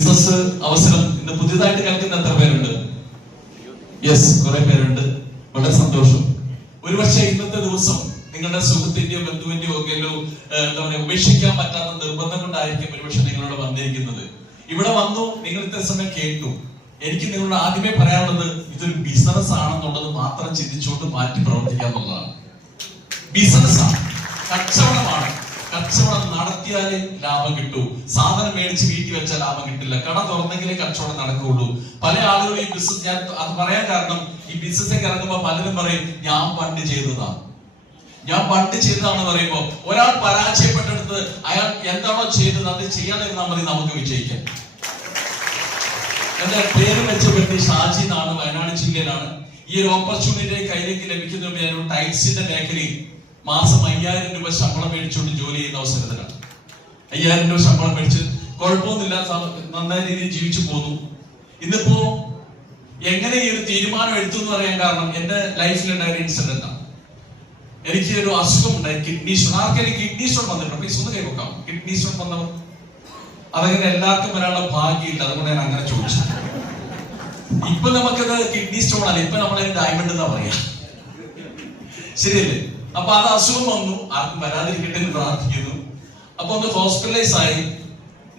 Business അവസരം ഇന്ന് പുതിയതായിട്ട് കേൾക്കുന്ന എത്ര പേരുണ്ട്? യെസ്, കുറെ പേരുണ്ട്. വളരെ സന്തോഷം. ഒരുപക്ഷെ ഇന്നത്തെ ദിവസം നിങ്ങളുടെ സുഹൃത്തിന്റെയോ ബന്ധുവിന്റെയോ ഒക്കെ എന്താ പറയുക, ഉപേക്ഷിക്കാൻ പറ്റാത്ത നിർബന്ധം കൊണ്ടായിരിക്കും ഒരുപക്ഷെ നിങ്ങളോട് വന്നിരിക്കുന്നത്. ഇവിടെ വന്നു, നിങ്ങൾ ഇത്ര സമയം കേട്ടു. എനിക്ക് നിങ്ങളോട് ആദ്യമേ പറയാനുള്ളത്, ഇതൊരു ബിസിനസ് ആണെന്നുള്ളത് മാത്രം ചിന്തിച്ചുകൊണ്ട് മാറ്റി പ്രവർത്തിക്കുക എന്നുള്ളതാണ്. ബിസിനസ്സാണ്, കച്ചവടമാണ്. കച്ചവടം നടത്തിയാലേ ലാഭം കിട്ടൂ. സാധനം മേടിച്ച് വീട്ടിൽ വെച്ചാൽ ലാഭം കിട്ടില്ല. കട തുറന്നെങ്കിലേ കച്ചവടം നടക്കുകയുള്ളൂ. പല ആളുകളും ഈ ബിസിനസ്, ഞാൻ അത് പറയാൻ കാരണം, ഈ ബിസിനസ്സിലേക്ക് ഇറങ്ങുമ്പോൾ പലരും പറയും ഞാൻ പണ്ട് ചെയ്തതാണ് പറയുമ്പോൾ, ഒരാൾ പരാജയപ്പെട്ടെടുത്ത് അയാൾ എന്താണോ ചെയ്തത് അത് ചെയ്യാതിരുന്നാൽ മതി, നമുക്ക് വിജയിക്കാം. എന്റെ പേര് മെച്ചപ്പെട്ടി ഷാജി എന്നാണ്, വയനാട് ജില്ലയിലാണ്. ഈ ഒരു ഓപ്പർച്യൂണിറ്റി കയ്യിലേക്ക് ലഭിക്കുന്ന ഞാൻ ടൈൽസിന്റെ മേഖലയിൽ മാസം 5000 രൂപ ശമ്പളം മേടിച്ചുകൊണ്ട് ജോലി ചെയ്യുന്ന അവസരത്തിലാണ്. 5000 രൂപ ശമ്പളം മേടിച്ച് കുഴപ്പമൊന്നുമില്ല, നന്നായ രീതിയിൽ ജീവിച്ചു പോന്നു. ഇന്നിപ്പോ എങ്ങനെ ഈ ഒരു തീരുമാനം എടുത്തു എന്ന് പറയാൻ കാരണം, എന്റെ ലൈഫിലുണ്ടായ ഒരു ഇൻസിഡന്റ് ആണ്. എനിക്ക് ഒരു അസുഖം ഉണ്ടായി, കിഡ്നി സ്റ്റോൺ. ആർക്കെങ്കിലും കിഡ്നി സ്റ്റോൺ വന്നിട്ടുണ്ട്? പ്ലീസ് ഒന്ന് കേൾക്കാം. കിഡ്നി സ്റ്റോൺ വന്നവർ? അതങ്ങനെ എല്ലാവർക്കും വരാനുള്ള ഭാഗ്യമില്ല, അതുകൊണ്ട് ഞാൻ അങ്ങനെ ചോദിച്ചു. ഇപ്പൊ നമുക്കത് കിഡ്നി സ്റ്റോൺ അല്ല, ഇപ്പൊ നമ്മളതിന് ഡയമണ്ട് എന്നാ പറയാ, ശരിയല്ലേ? അപ്പൊ അത് അസുഖം വന്നു, ആർക്കും വരാതിരിക്കട്ടെ എന്ന് പ്രാർത്ഥിക്കുന്നു. അപ്പൊ ഒന്ന് ഹോസ്പിറ്റലൈസ് ആയി.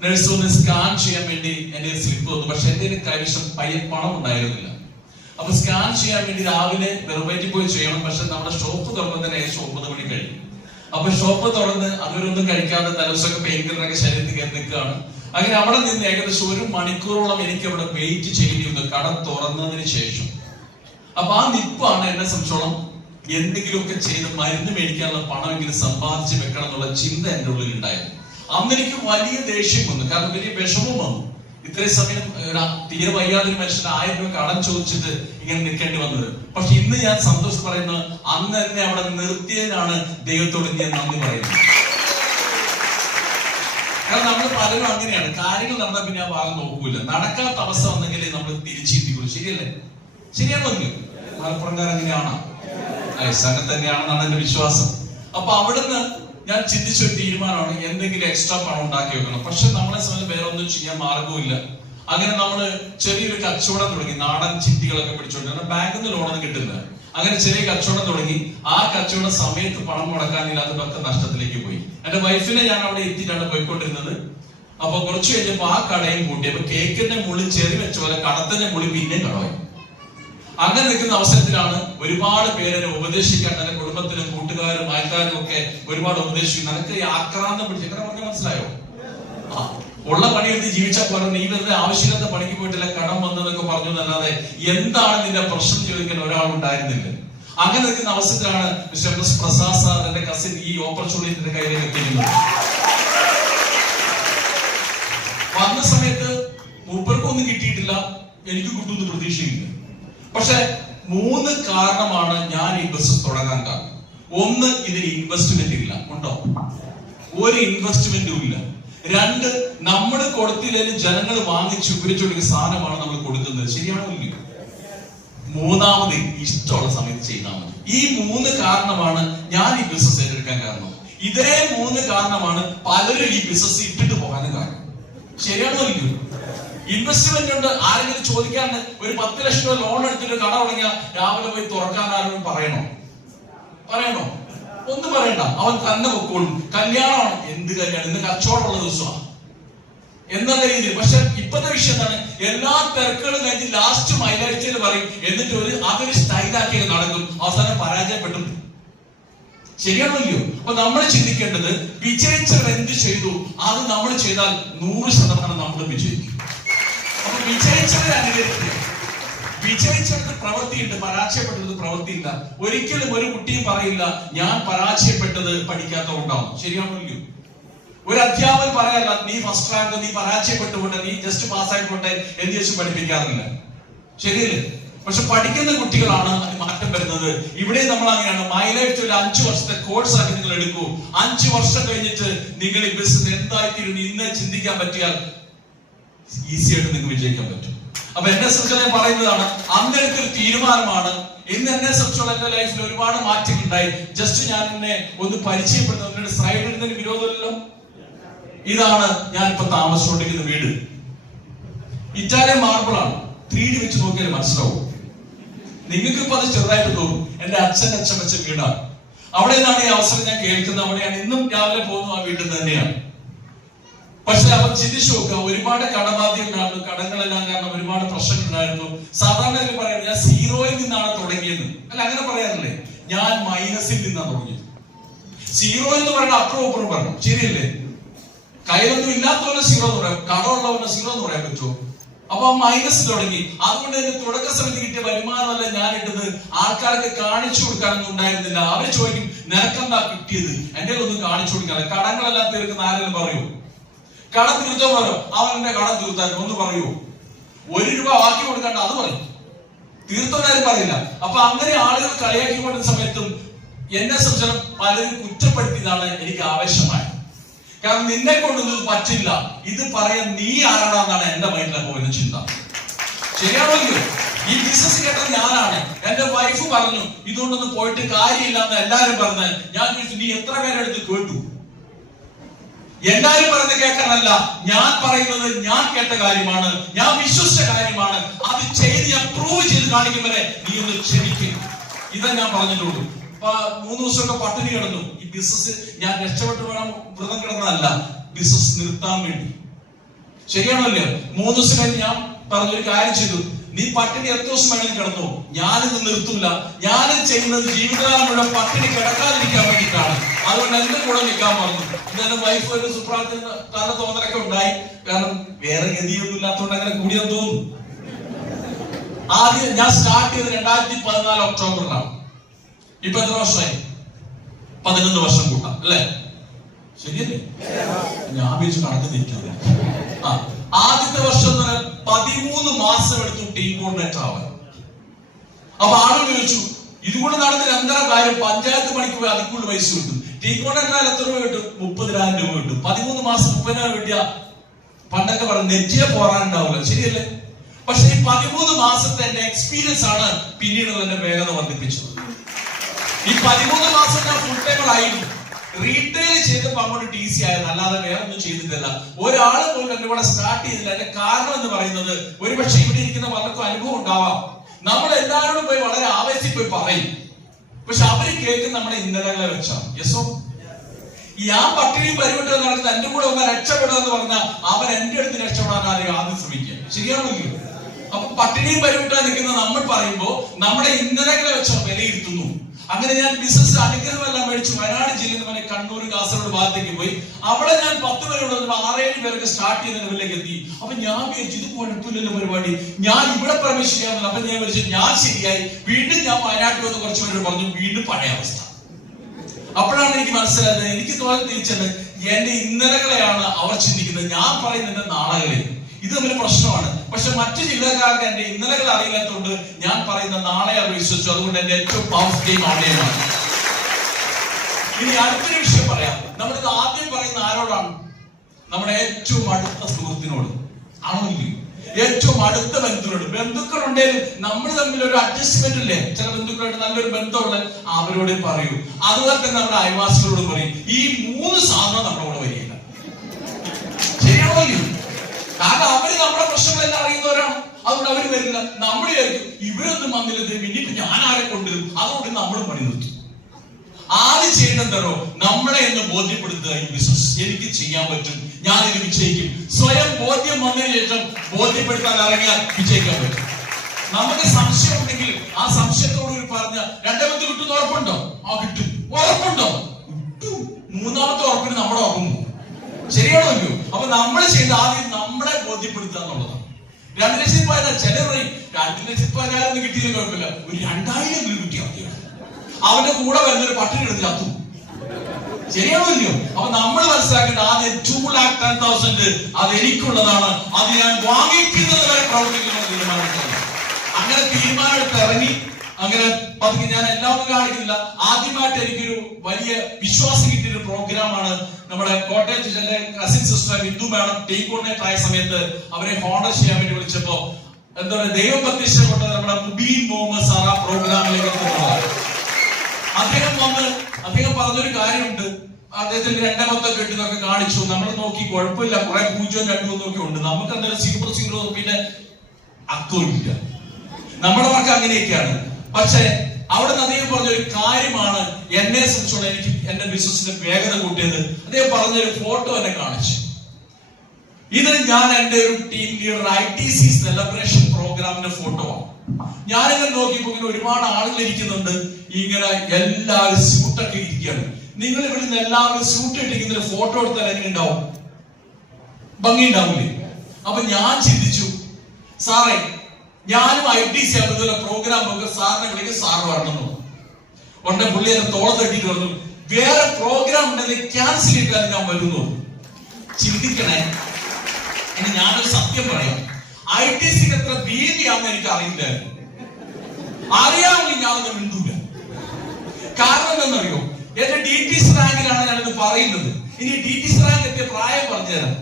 നഴ്സ് ഒന്ന് സ്കാൻ ചെയ്യാൻ വേണ്ടി എന്റെ സ്ലിപ്പ് വന്നു. പക്ഷെ എന്റെ കൈവശം പണം ഉണ്ടായിരുന്നില്ല. അപ്പൊ സ്കാൻ ചെയ്യാൻ വേണ്ടി രാവിലെ വെറുതെ പോയി ചെയ്യണം. പക്ഷെ നമ്മുടെ ഷോപ്പ് തുറന്നതിന് ഏകദേശം 9 മണി കഴിഞ്ഞു. അപ്പൊ ഷോപ്പ് തുറന്ന് അതുവരൊന്നും കഴിക്കാതെ തലവശമൊക്കെ പെയിൻ കില്ലറൊക്കെ ശരീരത്തിൽ കയറി നിൽക്കുകയാണ്. അങ്ങനെ അവിടെ നിന്ന് ഏകദേശം 1 മണിക്കൂറോളം എനിക്ക് അവിടെ വെയിറ്റ് ചെയ്യേണ്ടി വന്നു, കട തുറന്നതിന് ശേഷം. അപ്പൊ ആ നിപ്പാണ് എന്നെ സംബന്ധിച്ചോളം എന്തെങ്കിലുമൊക്കെ ചെയ്ത് മരുന്ന് മേടിക്കാനുള്ള പണമെങ്കിലും സമ്പാദിച്ച് വെക്കണം എന്നുള്ള ചിന്ത എന്റെ ഉള്ളിൽ ഉണ്ടായിരുന്നു. അന്ന് എനിക്ക് വലിയ ദേഷ്യം വന്നു, കാരണം വലിയ വിഷമം വന്നു. ഇത്രയും സമയം തീരെ വയ്യാതൊരു മനുഷ്യന് 1000 രൂപ കടം ചോദിച്ചിട്ട് ഇങ്ങനെ നിൽക്കേണ്ടി വന്നത്. പക്ഷെ ഇന്ന് ഞാൻ സന്തോഷം പറയുന്നത്, അന്ന് എന്നെ അവിടെ നിർത്തിയതിനാണ് ദൈവത്തോട് ഞാൻ നന്ദി പറയുന്നത്. കാരണം നമ്മൾ പലരും അങ്ങനെയാണ്, കാര്യങ്ങൾ നടന്നാൽ പിന്നെ ആ ഭാഗം നോക്കൂല. നടക്കാത്ത അവസ്ഥ വന്നെങ്കിലേ നമ്മൾ തിരിച്ചിരിക്കുള്ളൂ. ശരിയല്ലേ? ശരിയാണല്ലോ? മലപ്പുറംകാർ അങ്ങനെയാണ്, അങ്ങനെ തന്നെയാണെന്നാണ് എന്റെ വിശ്വാസം. അപ്പൊ അവിടുന്ന് ഞാൻ ചിന്തിച്ചൊരു തീരുമാനമാണ്, എന്തെങ്കിലും എക്സ്ട്രാ പണം ഉണ്ടാക്കി വെക്കണം. പക്ഷെ നമ്മളെ സമയത്ത് വേറെ ഒന്നും ചെയ്യാൻ മാർഗവുമില്ല. അങ്ങനെ നമ്മള് ചെറിയൊരു കച്ചവടം തുടങ്ങി, നാടൻ ചിട്ടികളൊക്കെ പിടിച്ചോണ്ട്. ബാങ്കിൽ നിന്ന് ലോണൊന്നും കിട്ടില്ല. അങ്ങനെ ചെറിയ കച്ചവടം തുടങ്ങി. ആ കച്ചവട സമയത്ത് പണം മുടക്കാനില്ലാത്തതൊക്കെ നഷ്ടത്തിലേക്ക് പോയി. എന്റെ വൈഫിനെ ഞാൻ അവിടെ എത്തിയിട്ടാണ് പോയിക്കൊണ്ടിരുന്നത്. അപ്പൊ കുറച്ച് കഴിഞ്ഞപ്പോ ആ കടയും കൂട്ടി. അപ്പൊ കേക്കിന്റെ മുകളിൽ ചെറി വെച്ച പോലെ കടത്തിന്റെ മുകളിൽ പിന്നെ കടമായി. അങ്ങനെ നിൽക്കുന്ന അവസരത്തിലാണ് ഒരുപാട് പേരെ ഉപദേശിക്കാൻ, എന്റെ കുടുംബത്തിലും കൂട്ടുകാരും അയൽക്കാരും ഒക്കെ ഒരുപാട് ഉപദേശിക്കും. നിനക്ക് ഈ ആക്രാന്തം പിടിച്ച് എങ്ങനെ പറഞ്ഞാൽ മനസ്സിലായോ? ഉള്ള പണിയെടുത്ത് ജീവിച്ചാൽ പോലെ നീ വെറുതെ ആവശ്യമില്ലാത്ത പണിക്ക് പോയിട്ടില്ല, കടം വന്നതൊക്കെ പറഞ്ഞു എന്നല്ലാതെ എന്താണ് നിന്റെ പ്രശ്നം ചോദിക്കാൻ ഒരാളുണ്ടായിരുന്നില്ല. അങ്ങനെ നിൽക്കുന്ന അവസരത്തിലാണ് മിസ്റ്റർ പ്രസാദ് സാർ, എന്റെ കസിൻ, ഈ ഓപ്പർച്യൂണിറ്റിന്റെ കയ്യിലേക്ക് എത്തിക്കുന്നത്. വന്ന സമയത്ത് മൂപ്പർക്കൊന്നും കിട്ടിയിട്ടില്ല, എനിക്ക് കിട്ടുമെന്ന് പ്രതീക്ഷയില്ല. പക്ഷെ 3 കാരണമാണ് ഞാൻ ഈ ബിസിനസ് തുടങ്ങാൻ കാരണം. 1, ഇതിന് ഇൻവെസ്റ്റ്മെന്റ് ഇല്ല. ഉണ്ടോ? ഒരു ഇൻവെസ്റ്റ്മെന്റും ഇല്ല. 2, നമ്മൾ കൊടുത്തില്ലെങ്കിൽ ജനങ്ങൾ വാങ്ങിച്ച് ഉപയോഗിച്ചുകൊണ്ടിരിക്കുന്ന സാധനമാണ് നമ്മൾ കൊടുക്കുന്നത്. ശരിയാണോ ഇല്ലയോ? 3ാമത് ഇഷ്ടമുള്ള സമയത്ത് ചെയ്താൽ മതി. ഈ 3 കാരണമാണ് ഞാൻ ഈ ബിസിനസ് ഏറ്റെടുക്കാൻ കാരണം. ഇതേ 3 കാരണമാണ് പലരും ഈ ബിസിനസ് ഇട്ടിട്ട് പോകാനും കാരണം. ശരിയാണോ ഇല്ലയോ? ഇൻവെസ്റ്റ്മെന്റ് ഉണ്ട്. ആരെങ്കിലും ചോദിക്കാൻ ഒരു 10 ലക്ഷം രൂപ ലോൺ എടുത്തിട്ട് കട തുടങ്ങിയാൽ രാവിലെ പോയി തുറക്കാൻ ആരും പറയണോ? ഒന്നും പറയണ്ട, അവൻ തന്നെ പൊക്കോളും. കല്യാണമാണ്, എന്ത് കല്യാണം? ഇന്ന് കച്ചവടമുള്ള ദിവസമാണ് എന്നുള്ള രീതിയിൽ. പക്ഷെ ഇപ്പോഴത്തെ വിഷയം എന്താണ്? എല്ലാ തിരക്കുകളും കഴിഞ്ഞ് ലാസ്റ്റ് മൈലാഴ്ചയിൽ പറയും, എന്നിട്ട് അതൊരു സ്റ്റൈലാക്കി നടക്കും, അവസാനം പരാജയപ്പെട്ടു. ശരിയാണോ ഇല്ലയോ? അപ്പൊ നമ്മൾ ചിന്തിക്കേണ്ടത്, വിജയിച്ചവർ എന്ത് ചെയ്തു അത് നമ്മൾ ചെയ്താൽ 100% നമ്മൾ വിജയിക്കും. അപ്പൊ വിജയിച്ചവരെ അനുകരിക്കുക. വിജയിച്ചവർക്ക് പ്രവൃത്തിയുണ്ട്, പരാജയപ്പെട്ടത് പ്രവൃത്തിയില്ല. ഒരിക്കലും ഒരു കുട്ടിയും പറയില്ല ഞാൻ പരാജയപ്പെട്ടത് പഠിക്കാത്തതുകൊണ്ടാവും. ശരിയാണോ ഇല്ലയോ? ഒരു അധ്യാപകൻ പറയല്ല നീ ഫസ്റ്റ് റാങ്ക്, നീ പരാജയപ്പെട്ടുകൊണ്ട്, നീ ജസ്റ്റ് പാസ്സായിക്കോട്ടെ എന്ന് വെച്ച് പഠിപ്പിക്കാറില്ല. ശരിയല്ലേ? പക്ഷെ പഠിക്കുന്ന കുട്ടികളാണ് അത് മാറ്റം വരുന്നത്. ഇവിടെ നമ്മൾ അങ്ങനെയാണ്. മൈ ലൈഫ് ഒരു 5 വർഷത്തെ കോഴ്സ് ആക്കി നിങ്ങൾ എടുക്കൂ. 5 വർഷം കഴിഞ്ഞിട്ട് നിങ്ങൾ ഈ ബിസിനസ് എന്തായിത്തീരുന്നു ഇന്ന് ചിന്തിക്കാൻ പറ്റിയാൽ ഈസി ആയിട്ട് നിങ്ങൾക്ക് വിജയിക്കാൻ പറ്റും. അപ്പൊ എന്നെ സംബന്ധിച്ച് ഞാൻ പറയുന്നതാണ്, അന്നെടുത്തൊരു തീരുമാനമാണ്. ഇന്ന് എന്നെ സംബന്ധിച്ചുള്ള എന്റെ ലൈഫിൽ ഒരുപാട് മാറ്റങ്ങൾ ഉണ്ടായി. ജസ്റ്റ് ഞാൻ എന്നെ ഒന്ന് പരിചയപ്പെടുത്തുന്ന സൈഡിൽ നിന്ന് വിരോധമല്ലോ. ഇതാണ് ഞാൻ ഇപ്പൊ താമസിച്ചുകൊണ്ടിരിക്കുന്ന വീട്. ഇറ്റാലിയൻ മാർബിളാണ്. 3D വെച്ച് നോക്കിയാൽ മനസ്സിലാവും. നിങ്ങൾക്ക് ഇപ്പൊ അത് ചെറുതായിട്ട് തോന്നും. എന്റെ അച്ഛൻ വെച്ച വീടാണ്. അവിടെ നിന്നാണ് ഈ അവസരം ഞാൻ കേൾക്കുന്നത്. അവിടെയാണ് ഇന്നും രാവിലെ പോകുന്നു. ആ വീട്ടിൽ തന്നെയാണ്. പക്ഷെ അവൻ ചിന്തിച്ചു നോക്കുക, ഒരുപാട് കടബാധ്യത ഉണ്ടായിരുന്നു. കടങ്ങളെല്ലാം കാരണം ഒരുപാട് പ്രശ്നങ്ങൾ ഉണ്ടായിരുന്നു. സാധാരണ പറയാം, ഞാൻ സീറോയിൽ നിന്നാണ് തുടങ്ങിയത്. അല്ല, അങ്ങനെ പറയാറില്ലേ? ഞാൻ മൈനസിൽ നിന്നാണ് തുടങ്ങിയത്. സീറോ എന്ന് പറയുന്നത് അപ്പുറം പറഞ്ഞു, ശരിയല്ലേ? കയ്യിലൊന്നും ഇല്ലാത്തവനെ സീറോ എന്ന് പറയാം, കടമുള്ളവനെ സീറോ എന്ന് പറയാൻ പറ്റുമോ? അപ്പൊ മൈനസ് തുടങ്ങി. അതുകൊണ്ട് തന്നെ തുടക്ക സമയത്ത് കിട്ടിയ വരുമാനമല്ല ഞാൻ ഇട്ടത്. ആൾക്കാർക്ക് കാണിച്ചു കൊടുക്കാനൊന്നും ഉണ്ടായിരുന്നില്ല. അവര് ചോദിക്കും, നിനക്കെന്താ കിട്ടിയത്? എന്റെ ഒന്നും കാണിച്ചു കൊടുക്കാതെ. കടങ്ങളെല്ലാം തീർക്കുന്ന ആരെങ്കിലും പറയൂ? കടം തീർത്തോ പറയോ? അവന്റെ കടം തീർത്താൻ ഒന്ന് പറയൂ? 1 രൂപ ബാക്കി കൊടുക്കണ്ട, അത് പറയും. തീർത്തോണ്ടാരും പറയില്ല. അപ്പൊ അങ്ങനെ ആളുകൾ കളിയാക്കിക്കൊണ്ടിരുന്ന സമയത്തും എന്നെ സംബന്ധിച്ചും പലരും കുറ്റപ്പെടുത്തിയതാണ് എനിക്ക് ആവശ്യമായത്. കാരണം നിന്നെ കൊണ്ടൊന്നും പറ്റില്ല, ഇത് പറയാൻ നീ ആരാണെന്നാണ് എന്റെ മൈൻഡിൽ പോയിരുന്ന ചിന്ത. ശരിയാണല്ലോ? ഈ ബിസിനസ് കേട്ടത് ഞാനാണ്. എന്റെ വൈഫ് പറഞ്ഞു ഇതുകൊണ്ടൊന്നും പോയിട്ട് കാര്യമില്ല എന്ന് എല്ലാരും പറഞ്ഞാൽ ഞാൻ ചോദിച്ചു, നീ എത്ര പേരെ എടുത്ത് കേട്ടു? എല്ലാരും പറയുന്നത് കേൾക്കാനല്ല, ഞാൻ പറയുന്നത് ഞാൻ കേട്ട കാര്യമാണ്, ഞാൻ വിശ്വസിച്ച കാര്യമാണ്. അത് ചെയ്ത് ഞാൻ പ്രൂവ് ചെയ്ത് കാണിക്കും വരെ നീ ഒന്ന് ക്ഷമിക്കും. ഇതാ ഞാൻ പറഞ്ഞിട്ടുള്ളൂ. 3 ദിവസമൊക്കെ പട്ടിണി കിടന്നു. ഈ ബിസിനസ് ഞാൻ രക്ഷപ്പെട്ടു വേണം വ്രതം കിടന്നതല്ല, ബിസിനസ് നിർത്താൻ വേണ്ടി. ശരിയാണല്ലോ? 3 ദിവസം കഴിഞ്ഞ് ഞാൻ പറഞ്ഞൊരു കാര്യം ചെയ്തു, നീ പട്ടിണി എത്ര ദിവസം വേണമെങ്കിൽ കിടന്നു, ഞാനിത് നിർത്തൂല. ഞാനും ചെയ്യുന്നത് ജീവിതകാലം മുഴുവൻ പട്ടിണി കിടക്കാതിരിക്കാൻ വേണ്ടിയിട്ടാണ്. അതുകൊണ്ട് എന്റെ കൂടെ നിൽക്കാൻ പറഞ്ഞു. എന്തായാലും വൈഫ് ഒരു സുപ്രാർത്ഥന നല്ല തോന്നലൊക്കെ ഉണ്ടായി. കാരണം വേറെ ഗതിയൊന്നും ഇല്ലാത്തതുകൊണ്ട് അങ്ങനെ കൂടിയെന്ന് തോന്നുന്നു. ആദ്യം ഞാൻ സ്റ്റാർട്ട് ചെയ്തത് 2014 ഒക്ടോബറിലാണ്. ഇപ്പൊ എത്ര വർഷമായി? 11 വർഷം കൂട്ടാം അല്ലേ? ശരിയല്ലേ? ഞാൻ വിളിച്ച് കണക്ക് തെറ്റില്ല. ആദ്യത്തെ വർഷം 13 മാസം എടുത്തു ടീം കോർഡിനേറ്റർ ആവാൻ. അപ്പൊ ആളുകൾ ചോദിച്ചു, ഇതുകൊണ്ട് നടന്ന എന്താ കാര്യം? പഞ്ചായത്ത് പണിക്ക് പോയി അതിക്കുള്ള പൈസ കിട്ടും. ടീം കോർഡിനേറ്റർ എത്ര രൂപ കിട്ടും? 30,000 രൂപ കിട്ടും. 13 മാസം 30,000 കിട്ടിയ പണ്ടൊക്കെ പറഞ്ഞു നെറ്റിയെ പോറാനുണ്ടാവില്ല. ശരിയല്ലേ? പക്ഷെ ഈ 13 മാസത്തെ എന്റെ എക്സ്പീരിയൻസ് ആണ് പിന്നീട് എന്റെ വേഗത വർദ്ധിപ്പിച്ചത്. ഈ 13 മാസം ഞാൻ ഫുൾ ടൈമർ ആയിരുന്നു. റീറ്റെയിൽ ചെയ്തപ്പോ അങ്ങോട്ട് TC ആയത്, അല്ലാതെ വേറെ ഒന്നും ചെയ്തിട്ടില്ല. ഒരാള് പോലും എന്റെ കൂടെ സ്റ്റാർട്ട് ചെയ്തില്ല. അതിന്റെ കാരണം എന്ന് പറയുന്നത്, ഒരുപക്ഷെ ഇവിടെ ഇരിക്കുന്ന പലർക്കും അനുഭവം ഉണ്ടാവാം. നമ്മൾ എല്ലാവരോടും പോയി വളരെ ആവേശത്തിൽ പോയി പറയും. പക്ഷെ അവര് കേൾക്കുന്ന നമ്മുടെ ഇന്നലകളെ വെച്ചാണ്. യെസോ? ആ പട്ടിണിയും പരിവിട്ട് നടക്കുന്ന എന്റെ കൂടെ ഒന്ന് രക്ഷപ്പെടുക എന്ന് പറഞ്ഞാൽ അവൻ എന്റെ അടുത്ത് രക്ഷപ്പെടാൻ ആദ്യം ശ്രമിക്കുക. ശരിയാണോ? അപ്പൊ പട്ടിണിയും പരിവിട്ടാൻ നിൽക്കുന്ന നമ്മൾ പറയുമ്പോ നമ്മുടെ ഇന്നലകളെ വെച്ച് വിലയിരുത്തുന്നു. അങ്ങനെ ഞാൻ ബിസിനസ് അനുഗ്രഹമെല്ലാം മേടിച്ചു വയനാട് ജില്ലയിൽ നിന്ന് കണ്ണൂർ കാസർഗോഡ് ഭാഗത്തേക്ക് പോയി. അവിടെ ഞാൻ 10 പേരോട് 6-7 പേർക്ക് സ്റ്റാർട്ട് ചെയ്യുന്ന ലെവലിലേക്ക് എത്തി. അപ്പൊ ഞാൻ വിചാരിച്ചു ഇത് കുഴപ്പമില്ലല്ലോ പരിപാടി, ഞാൻ ഇവിടെ പ്രവേശിക്കാമെന്നില്ല. അപ്പൊ ഞാൻ വിചാരിച്ചു ഞാൻ ശരിയായി. വീണ്ടും ഞാൻ വയനാട്ടിൽ വന്ന് കുറച്ച് പേര് പറഞ്ഞു, വീണ്ടും പഴയ അവസ്ഥ. അപ്പോഴാണ് എനിക്ക് മനസ്സിലായത്, എനിക്ക് തോന്നി തിരിച്ചത് എന്റെ ഇന്നലകളെയാണ് അവർ ചിന്തിക്കുന്നത്, ഞാൻ പറയുന്നത് നാളെകളെ. ഇത് തമ്മിൽ പ്രശ്നമാണ്. പക്ഷെ മറ്റു ജില്ലക്കാർക്ക് എന്റെ ഇന്നലകൾ അറിയില്ലാത്തതുകൊണ്ട് ഞാൻ പറയുന്ന നാളെ അവർ വിശ്വസിച്ചു. അതുകൊണ്ട് എന്റെ ഏറ്റവും പവർഫുൾ ഓൺലൈനാണ്. ഇനി അടുത്തൊരു വിഷയം പറയാം. നമ്മളിത് ആദ്യം പറയുന്ന ആരോടാണ്? നമ്മുടെ ഏറ്റവും അടുത്ത സുഹൃത്തിനോട് ആണെങ്കിൽ, ഏറ്റവും അടുത്ത ബന്ധുക്കളോട്. ബന്ധുക്കളുണ്ടെങ്കിൽ നമ്മൾ തമ്മിൽ ഒരു അഡ്ജസ്റ്റ്മെന്റ് ഇല്ലേ? ചില ബന്ധുക്കളായിട്ട് നല്ലൊരു ബന്ധമുള്ള അവരോട് പറയൂ. അതുപോലെ തന്നെ നമ്മുടെ അയൽവാസികളോട് പറയും. ഈ 3 സാധനം നമ്മളോട് വരികയില്ല. ശരിയാണോ? കാരണം അവര് നമ്മുടെ പ്രശ്നങ്ങളെല്ലാം അറിയുന്നവരാണ്. അതുകൊണ്ട് അവര് വരില്ല. നമ്മൾ ഇവരൊന്നും വന്നില്ലത്, പിന്നീട് ഞാൻ ആരെ കൊണ്ടുവരും. അതുകൊണ്ട് നമ്മൾ പണി നിർത്തും. ആദ്യം ചെയ്യേണ്ടതോ നമ്മളെ എന്ന് ബോധ്യപ്പെടുത്തുക. ഈ ബിസിനസ് എനിക്ക് ചെയ്യാൻ പറ്റും, ഞാൻ ഇത് വിജയിക്കും. സ്വയം ബോധ്യം വന്നതിന് ശേഷം ബോധ്യപ്പെടുത്താൻ ഇറങ്ങിയാൽ വിജയിക്കാൻ പറ്റും. നമുക്ക് സംശയം ഉണ്ടെങ്കിൽ ആ സംശയത്തോട് പറഞ്ഞ 2 കിട്ടുന്ന ഉറപ്പുണ്ടോ? കിട്ടും. ഉറപ്പുണ്ടോ? കിട്ടും. 3ാമത്തെ ഉറപ്പിന് നമ്മുടെ ഉറപ്പും. ശരിയാണോ? അപ്പൊ നമ്മൾ ചെയ്ത് ആദ്യം നമ്മളെ ബോധ്യപ്പെടുത്തുക എന്നുള്ളതാണ്. 2 ലക്ഷം രൂപ ചിലർ 2 ലക്ഷം രൂപ കിട്ടിയില്ല കുഴപ്പമില്ല, ഒരു 2000 കിട്ടിയാൽ മതിയാണ്. അവന്റെ കൂടെ വരുന്നൊരു പട്ടിണി എടുത്ത് ചത്തും. ശരിയാണോ? അപ്പൊ നമ്മൾ മനസ്സിലാക്കേണ്ട ആദ്യം 2,10,000 അത് എനിക്കുള്ളതാണ്, അത് ഞാൻ വാങ്ങിക്കുന്നത് വരെ പ്രവർത്തിക്കുന്ന തീരുമാനം. അങ്ങനെ തീരുമാനമെടുത്ത് ഇറങ്ങി. അങ്ങനെ പതുക്കെ ഞാൻ എല്ലാവരും കാണിക്കുന്നില്ല. ആദ്യമായിട്ട് എനിക്കൊരു വലിയ വിശ്വാസം കിട്ടിയൊരു പ്രോഗ്രാമാണ് നമ്മുടെ കോട്ടയം ജില്ലയിലെ cousin sister Bindu madam team coordinator ആയ സമയത്ത് അവരെ ഹോണർ ചെയ്യാൻ വേണ്ടി വിളിച്ചപ്പോ എന്താ പറയുക, ദൈവപ്രതിഷ്ഠ കൊണ്ട് നമ്മുടെ മുബീൻ മുഹമ്മദ് സാർ ആ പ്രോഗ്രാമിലേക്ക് എത്തുന്നതാണ്. അദ്ദേഹം പറഞ്ഞൊരു കാര്യമുണ്ട്. അദ്ദേഹത്തിന്റെ രണ്ടാമത്തെ കെട്ടിനൊക്കെ കാണിച്ചു. നമ്മൾ നോക്കി കുഴപ്പമില്ല, കുറെ 0 2 ഒക്കെ ഉണ്ട്. നമുക്ക് എന്തായാലും 0 പിന്നെ അക്കമില്ല. നമ്മുടെ വർക്ക് അങ്ങനെയൊക്കെയാണ്. പക്ഷെ അവിടെ നിന്ന് അദ്ദേഹം പറഞ്ഞൊരു കാര്യമാണ് എന്നെ സംബന്ധിച്ചോളം എനിക്ക് എന്റെ ബിസിനസിന്റെ വേഗത കൂട്ടിയത്. അദ്ദേഹം പറഞ്ഞൊരു ഫോട്ടോ എന്നെ കാണിച്ചു. ഇത് ഞാൻ എന്റെ ഒരു ടീം ലീഡർ ITC സെലിബ്രേഷൻ പ്രോഗ്രാമിന്റെ ഫോട്ടോ ആണ്. ഞാനിങ്ങനെ നോക്കിയപ്പോ ഇങ്ങനെ ഒരുപാട് ആളുകൾ ഇരിക്കുന്നുണ്ട്. ഇങ്ങനെ എല്ലാവരും സ്യൂട്ടൊക്കെ ഇരിക്കുകയാണ്. നിങ്ങൾ ഇവിടെ നിന്ന് എല്ലാവരും സ്യൂട്ട് ഇട്ടിരിക്കുന്ന ഫോട്ടോ എടുത്താൽ എങ്ങനെ ഉണ്ടാവും? ഭംഗി ഉണ്ടാവില്ലേ? അപ്പൊ ഞാൻ ചിന്തിച്ചു, സാറേ ഞാനും ITC അതുപോലെ പ്രോഗ്രാം ഒക്കെ സാറിനെ വിളിക്കും, സാർ വരണമെന്നു. ഉടനെ പുള്ളി എന്നെ തോളം തട്ടിട്ട് പറഞ്ഞു, വേറെ പ്രോഗ്രാം ഉണ്ടെങ്കിൽ ക്യാൻസൽ ചെയ്താൽ ഞാൻ വരുന്നു. ചിന്തിക്കണേ. ഇനി ഞാനൊരു സത്യം പറയാം, ITC എത്ര ഭീതിയാണെന്ന് എനിക്ക് അറിയില്ലായിരുന്നു. അറിയാമെങ്കിൽ ഞാനൊന്നും മിണ്ടൂല. കാരണം എന്താണെന്നറിയോ, എന്റെ DTC റാങ്കിലാണ് ഞാനിത് പറയുന്നത്. ഇനി DTC റാങ്ക് എത്തിയ പ്രായം പറഞ്ഞുതരാം.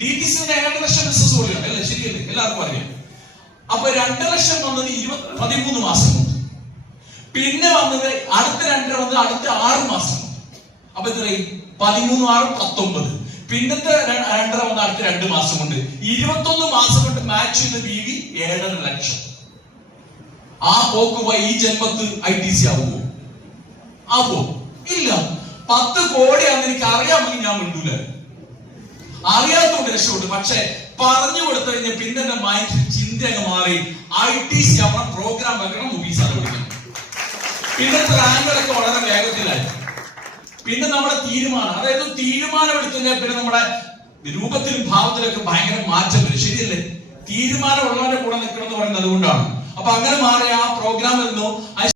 DTC 2 ലക്ഷം ബിസിനസ് കൂടിയാണ് അല്ലേ? ശരിയല്ലേ? എല്ലാവർക്കും അറിയാം. അപ്പൊ 2 ലക്ഷം വന്നത് 13 മാസം കൊണ്ട്. പിന്നെ വന്നത് അടുത്ത 2 വന്നത് അടുത്ത 6 മാസം കൊണ്ട്. അപ്പൊ എത്രയും 13 6 19. പിന്നത്തെ 2 വന്ന അടുത്ത 2 മാസം കൊണ്ട് 21 മാസം കൊണ്ട് മാച്ച് ചെയ്ത BV 7.5 ലക്ഷം. ആ പോക്ക് പോയി ഈ ജന്മത്ത് ITC ആവുമോ? ആവോ? ഇല്ല. 10 കോടിയാണെന്ന് എനിക്ക് അറിയാമെങ്കിൽ ഞാൻ മിണ്ടൂല. അറിയാത്തോണ്ട് രക്ഷപ്പെട്ടു. പക്ഷെ പറഞ്ഞു കൊടുത്തു കഴിഞ്ഞാൽ പിന്നെ എന്റെ മൈൻഡ് ചിന്ത അങ്ങ് മാറി. ITC ആവണം, പ്രോഗ്രാം വെക്കണം, മുബീസ് വിളിക്കണം. പിന്നത്തെ റാങ്കുകളൊക്കെ വളരെ വേഗത്തിലായി. പിന്നെ നമ്മുടെ തീരുമാനം, അതായത് തീരുമാനം എടുത്തു കഴിഞ്ഞാൽ പിന്നെ നമ്മുടെ രൂപത്തിലും ഭാവത്തിലൊക്കെ ഭയങ്കര മാറ്റം വരും. ശരിയല്ലേ? തീരുമാനം ഉള്ളവന്റെ കൂടെ നിൽക്കണം എന്ന് പറയുന്നത് അതുകൊണ്ടാണ്. അപ്പൊ അങ്ങനെ മാറിയ ആ പ്രോഗ്രാം എന്നോ